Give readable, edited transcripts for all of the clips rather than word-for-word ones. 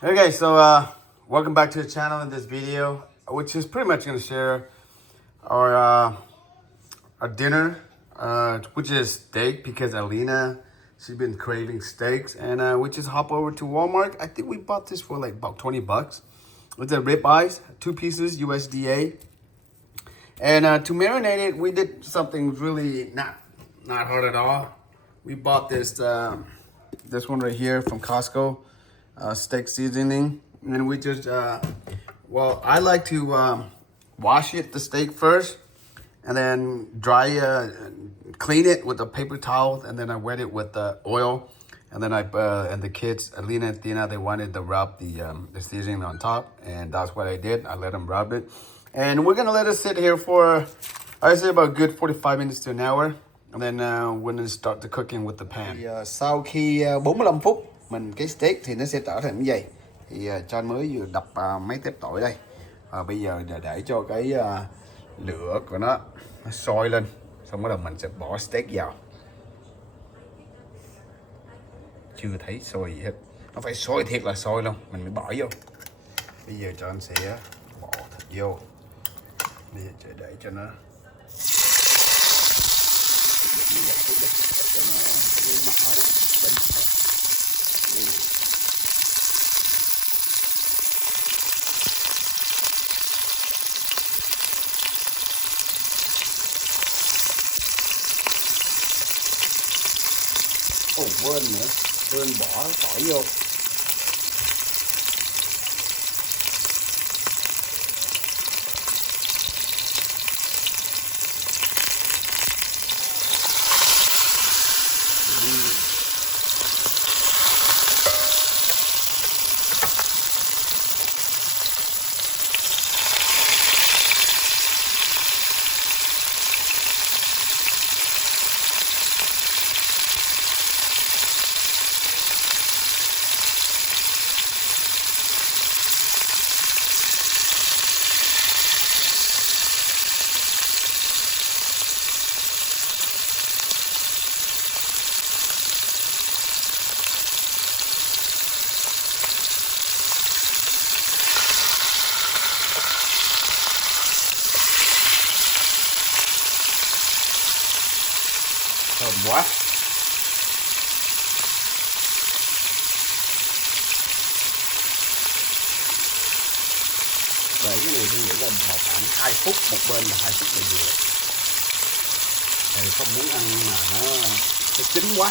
Okay, so welcome back to the channel in this video, which is pretty much going to share our dinner, which is steak because Alina, she's been craving steaks, and we just hop over to Walmart. I think we bought this for like about 20 bucks. It's a rib eyes, 2 pieces USDA. And to marinate it, we did something really not hard at all. We bought this one right here from Costco, steak seasoning, and we just well, I like to wash the steak first, and then clean it with a paper towel, and then I wet it with oil, and then and the kids, Alina and Tina, they wanted to rub the seasoning on top, and that's what I did. I let them rub it. And we're gonna let it sit here for, I say, about a good 45 minutes to an hour. And then we're gonna start the cooking with the pan. Thì, sau khi 45 phút, cái steak thì nó sẽ trở thành như vậy. Thì John mới vừa đập mấy tép tỏi đây. Bây giờ để cho cái lửa của nó sôi lên. Xong bắt đầu mình sẽ bỏ steak vào. Chưa thấy sôi gì hết. Nó phải sôi thiệt là sôi luôn, mình mới bỏ vô. Bây giờ John sẽ bỏ thịt vô. Bây giờ để cho nó như vậy chút đi, để cho nó cái miếng mỡ đó bên mỡ. Quên nữa, quên bỏ tỏi vô. Thơm quá. Để cái này tôi nghĩ là khoảng 2 phút, một bên là 2 phút là vừa. Thì không muốn ăn mà nó chín quá.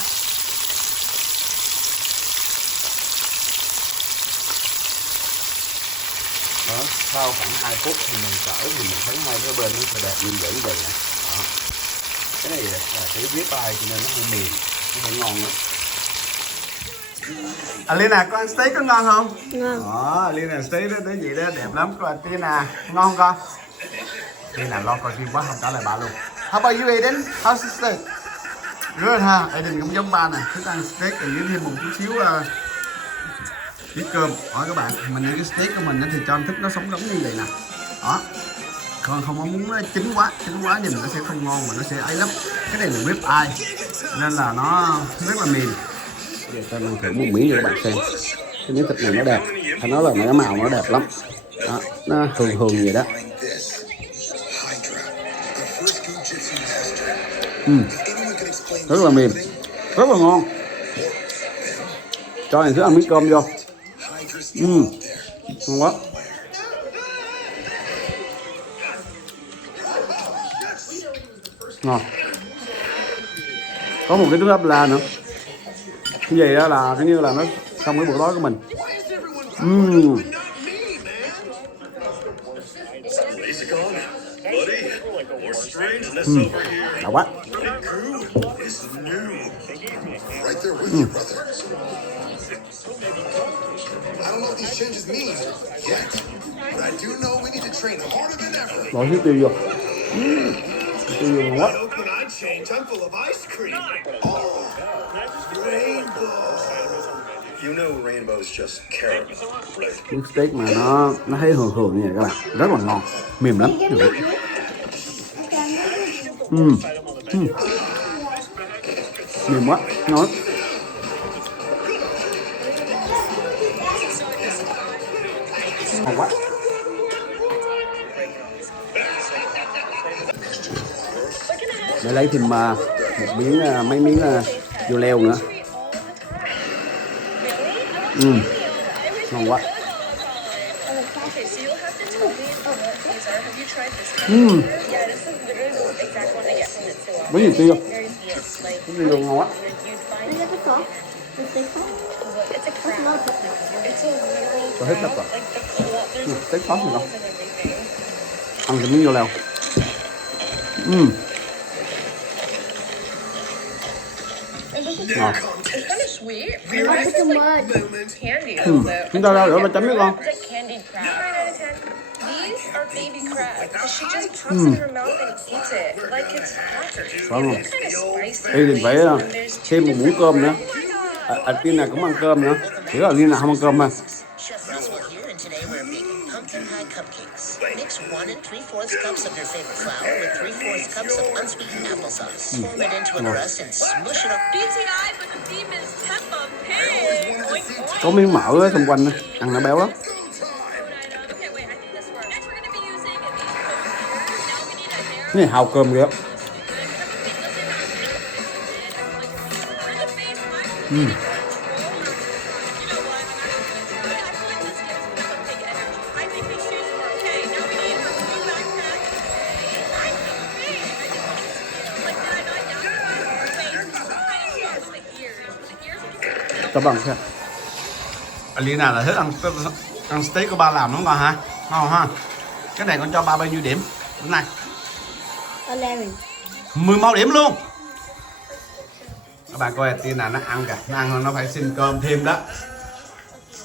Đó, sau khoảng 2 phút thì mình cỡ thì mình thấy hai cái bên nó sẽ đẹp như vậy nè. Đó. Cái này là cái rib eye cho nên nó hơi mềm, nó hơi ngon lắm. Alina, con ăn steak có ngon không? Ngon. Đó, Alina steak đó tới vậy đó, đẹp lắm. Con Tina, ngon không con? Tina lo coi phim quá không trả lời bà luôn. How about you Aiden? How's the steak? Good ha, Aiden cũng giống ba nè, thích ăn steak thì dưới thêm một chút xíu ít cơm. Hỏi các bạn, mình ăn cái steak của mình thì cho anh thích nó sống giống như vậy nè. Đó. Còn không muốn nó chín quá nhìn nó sẽ không ngon mà nó sẽ ấy lắm. Cái này là rib eye nên là nó rất là mềm. Giờ cho mình thử một miếng cho các bạn xem. Cái miếng thịt này nó đẹp, phải nói là cái màu nó đẹp lắm. Đó, nó hường vậy đó. Rất là mềm, rất là ngon. Cho này thứ ăn miếng cơm vô. Ngon quá. Ngon. Có một cái nước ép la nữa. Như vậy đó là cái như là nó xong cái bữa tối của mình. Đã quá. Bỏ xíu tiêu vô. Tiêu vô ngon quá. Cái steak mà nó thấy hường như vậy các bạn, rất là ngon, mềm lắm. Mềm quá, ngon. Ngon quá. Để lấy thêm một miếng mấy miếng dưa leo nữa. Ngon quá. Với nhiều tiêu. Cái gì luôn ngon quá. Tôi hết đất rồi. Steak sauce này không? Ăn cái miếng dưa leo. Ngon. Chúng ta ra rửa và chấm nước con. Ngon. Đây thì phải thêm một muỗng cơm nữa. Tiên này cũng ăn cơm nữa. Chỉ là Liên nào không ăn cơm mà. Mix 1 3/4 cups of your favorite flour with 3/4 cups of unsweetened applesauce. Form it into a crust and smush it up. BTI, but the theme is Peppa Pig. Có miếng mỡ ở xung quanh nữa. Ăn nó béo lắm. Cái này hào cơm kìa. Các bạn xem. Alina là thích ăn steak của ba làm đúng không con hả? Ngon ha. Cái này con cho ba bao nhiêu điểm? Bữa nay 11 điểm luôn. Các bạn coi Tina nó ăn kìa, nó ăn nó phải xin cơm thêm đó.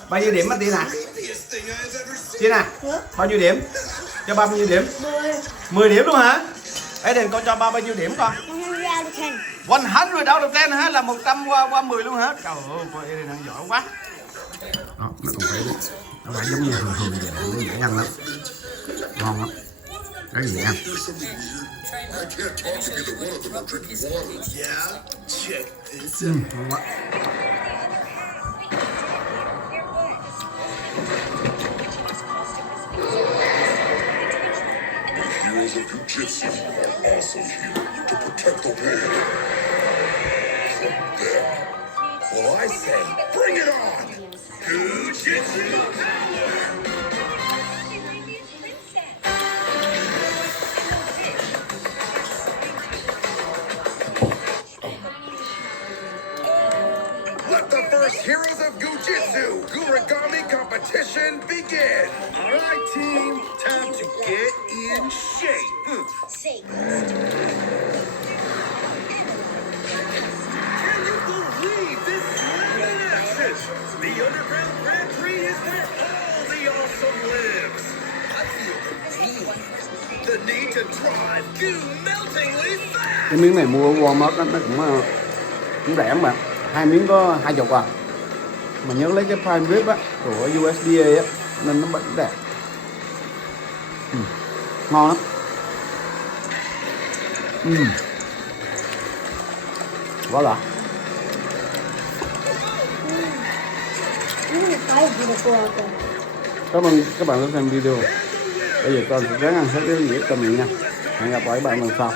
Bao nhiêu điểm á Tina? Tina, bao nhiêu điểm? Cho ba bao nhiêu điểm? 10 điểm luôn hả? Ấy thì con cho ba bao nhiêu điểm con? 100 out of 10 hả? Là 100 qua 10 luôn hả? Trời ơi, cô Eden ăn giỏi quá. Đó, nó còn phải, nó phải giống như thường vậy, nó dễ ăn lắm. Ngon lắm. Cái gì ăn? Ngon quá. Heroes of Jiu-Jitsu are also here to protect the world from them. Well, I say, bring it on! Jiu-Jitsu power! Let the first Heroes of Jiu-Jitsu Gurigami competition begin! All right, team, time to get in shape. Can you believe this slam in action? The Underground Grand Prix is where all the awesome lives. I feel the need to drive you meltingly fast. Cái miếng này mua Walmart đó, nó cũng rẻ mà. Hai miếng có 20 à. Mà nhớ lấy cái prime rib á của USDA á nên nó vẫn đẹp. Ngon lắm. Quá lạ. Cảm ơn các bạn đã xem video. Bây giờ con sẽ ráng ăn hết cái dĩa cho mình nha. Hẹn gặp lại các bạn lần sau.